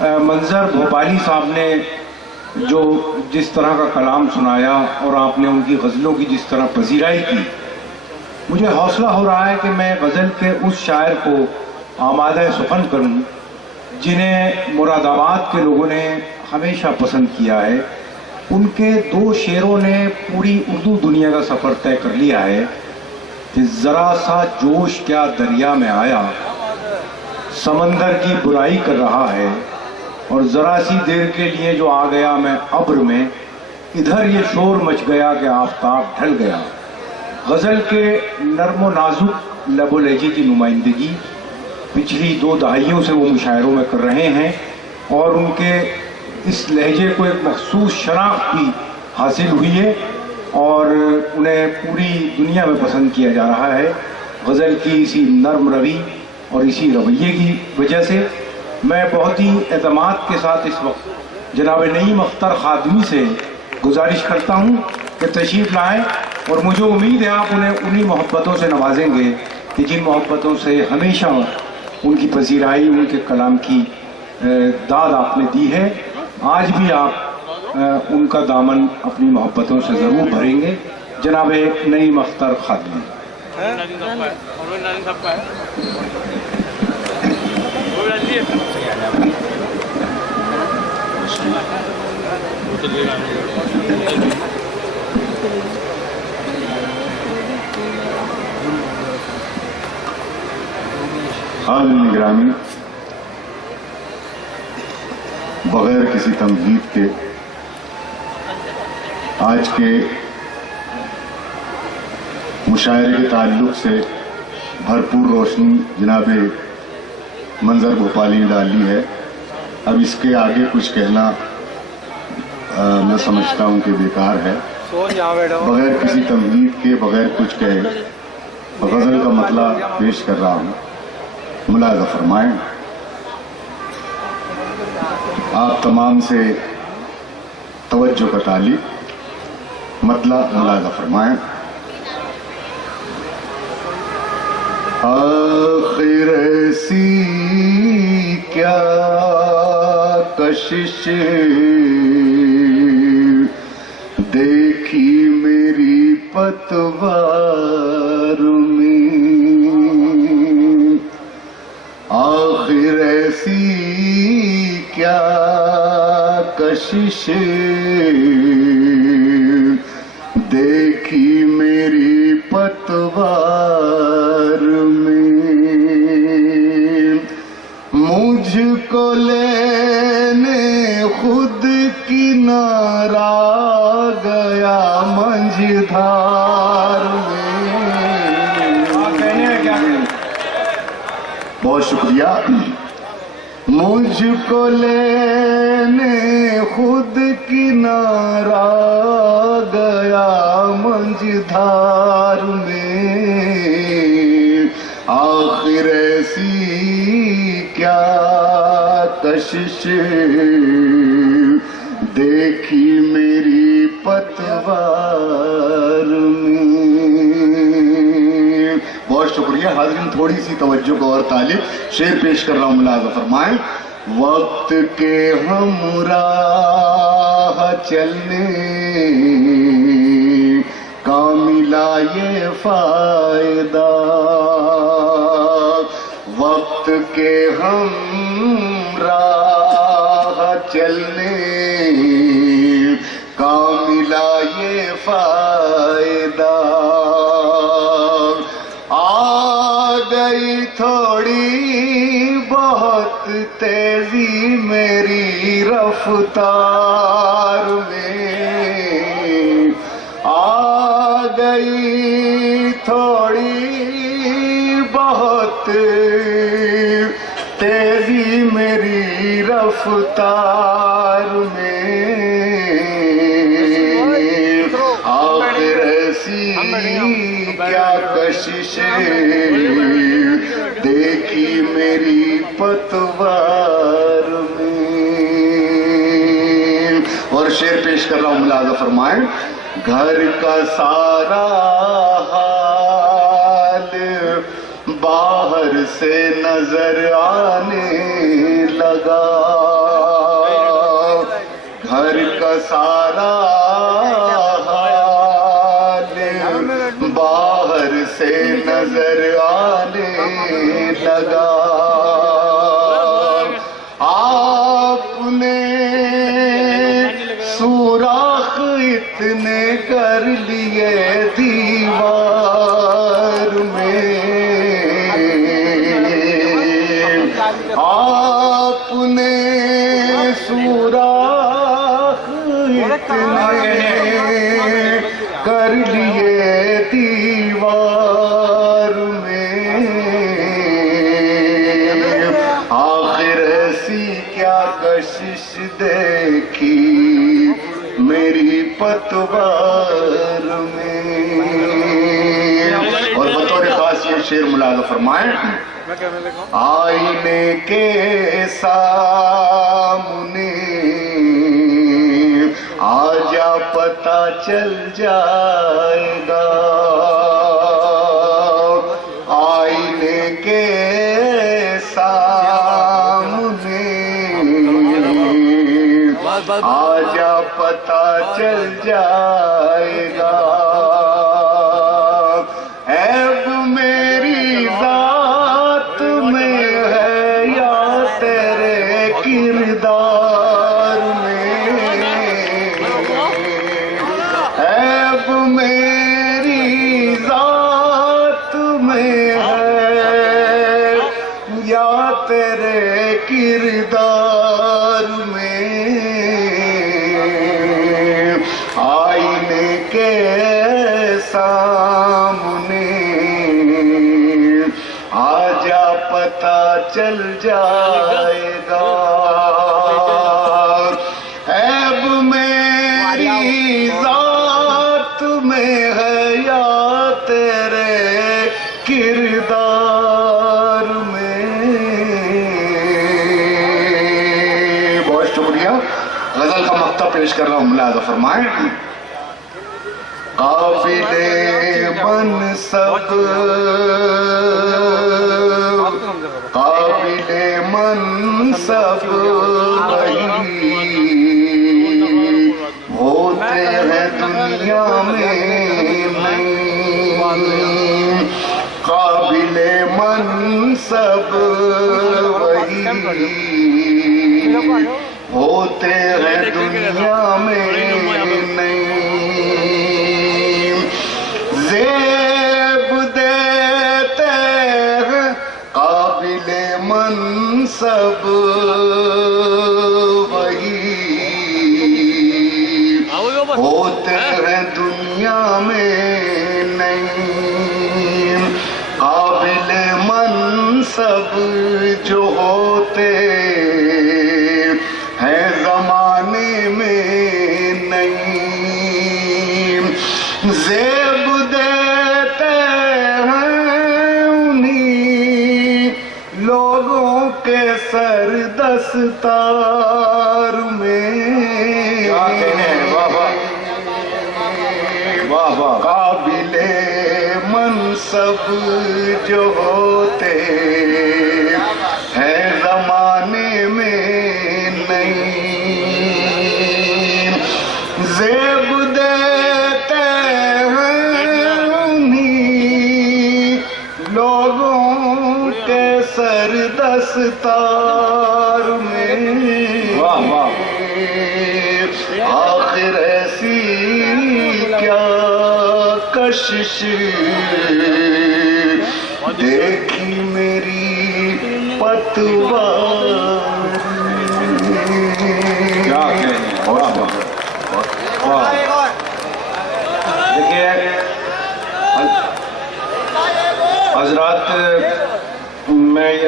منظر بھوپالی صاحب نے جو جس طرح کا کلام سنایا اور آپ نے ان کی غزلوں کی جس طرح پذیرائی کی، مجھے حوصلہ ہو رہا ہے کہ میں غزل کے اس شاعر کو آمادہ سخن کروں جنہیں مراد آباد کے لوگوں نے ہمیشہ پسند کیا ہے۔ ان کے 2 شعروں نے پوری اردو دنیا کا سفر طے کر لیا ہے کہ ذرا سا جوش کیا دریا میں آیا، سمندر کی برائی کر رہا ہے، اور ذرا سی دیر کے لیے جو آ گیا میں ابر میں، ادھر یہ شور مچ گیا کہ آفتاب ڈھل گیا۔ غزل کے نرم و نازک لب و لہجے کی نمائندگی پچھلی 2 دہائیوں سے وہ مشاعروں میں کر رہے ہیں، اور ان کے اس لہجے کو ایک مخصوص شناخت بھی حاصل ہوئی ہے اور انہیں پوری دنیا میں پسند کیا جا رہا ہے۔ غزل کی اسی نرم روی اور اسی رویے کی وجہ سے میں بہت ہی اعتماد کے ساتھ اس وقت جناب نعیم اختر خادمی سے گزارش کرتا ہوں کہ تشریف لائیں، اور مجھے امید ہے آپ انہیں انہی محبتوں سے نوازیں گے کہ جن محبتوں سے ہمیشہ ان کی پذیرائی، ان کے کلام کی داد آپ نے دی ہے۔ آج بھی آپ ان کا دامن اپنی محبتوں سے ضرور بھریں گے۔ جناب نعیم اختر خادمی۔ حاضرین گرامی، بغیر کسی تمہید کے آج کے مشاعرے کے تعلق سے بھرپور روشنی جناب منظر بھوپالی نے ڈالی ہے۔ اب اس کے آگے کچھ کہنا میں سمجھتا ہوں کہ بیکار ہے۔ بغیر کسی تمہید کے، بغیر کچھ کہے غزل کا مطلع پیش کر رہا ہوں، ملاحظہ فرمائیں۔ آپ تمام سے توجہ کا طالب، مطلع ملاحظہ فرمائیں۔ آخر ایسی کیا کشش دیکھی میری پتوار میں، آخر ایسی کیا کشش دیکھی میری پتوار میں، مجھ کو لینے خود کنارہ گیا منجھدار میں۔ بہت شکریہ۔ مجھ کو لینے خود کنارہ گیا منجھدار میں، آخر ایسی کیا کشش دیکھی میری پتوار میں۔ بہت شکریہ حاضرین، تھوڑی سی توجہ کو اور طالب، شعر پیش کر رہا ہوں، ملاحظہ فرمائیں۔ وقت کے ہمراہ چلنے کا ملا یہ فائدہ، وقت کے ہمراہ چلنے کا ملا یہ فائدہ، آ گئی تھوڑی بہت تیزی میری رفتار میں، آ گئی تھوڑی بہت تیزی میری رفتار میں، آخر ایسی کیا کشش دیکھی میری پتوار میں۔ اور شعر پیش کر رہا ہوں، ملاحظہ فرمائیں۔ گھر کا سارا حال باہر سے نظر آنے لگا، گھر کا سارا حال باہر سے نظر آنے لگا۔ آپ نے سوراخ اتنے کر لیے دیوار میں، آپ نے سوراخ اتنے کر لیے دیوار میں، آخر ایسی کیا کشش دیکھی میری پتوار میں۔ اور بطور خاص یہ شعر ملاحظہ فرمائیں، آئینے کے سامنے آجا پتہ چل جائے گا، آئینے کے سامنے آجا پتہ چل جائے گا، عیب میری ذات میں ہے یا تیرے کردار میں، عیب میری ذات میں ہے یا تیرے کردار میں، آئینے کے سامنے آجا پتہ چل جائے گا، عیب میری ذات میں ہے یا تیرے کردار میں۔ بہت شکریہ۔ غزل کا مقطع پیش کر رہا ہوں، ملاحظہ فرمائیں۔ قابل منصب قابل منصب وہی ہوتے ہیں دنیا میں نہیں، قابل منصب وہی ہوتے ہیں دنیا میں نہیں، زیب دیتے ہیں قابل منصب وہی ہوتے ہیں دنیا میں نہیں، قابل منصب جو ہوتے ہے زمانے میں نہیں، زیب دیتے ہیں انہی لوگوں کے سر دستار میں، قابل منصب جو ہوتے ہیں زمانے میں نہیں، زیب دیتے ہیں انہی لوگوں کے سر دستار میں، آخر ایسی کیا کشش دیکھی میری پتوار۔ کیا دیکھیے حضرات، میں یہ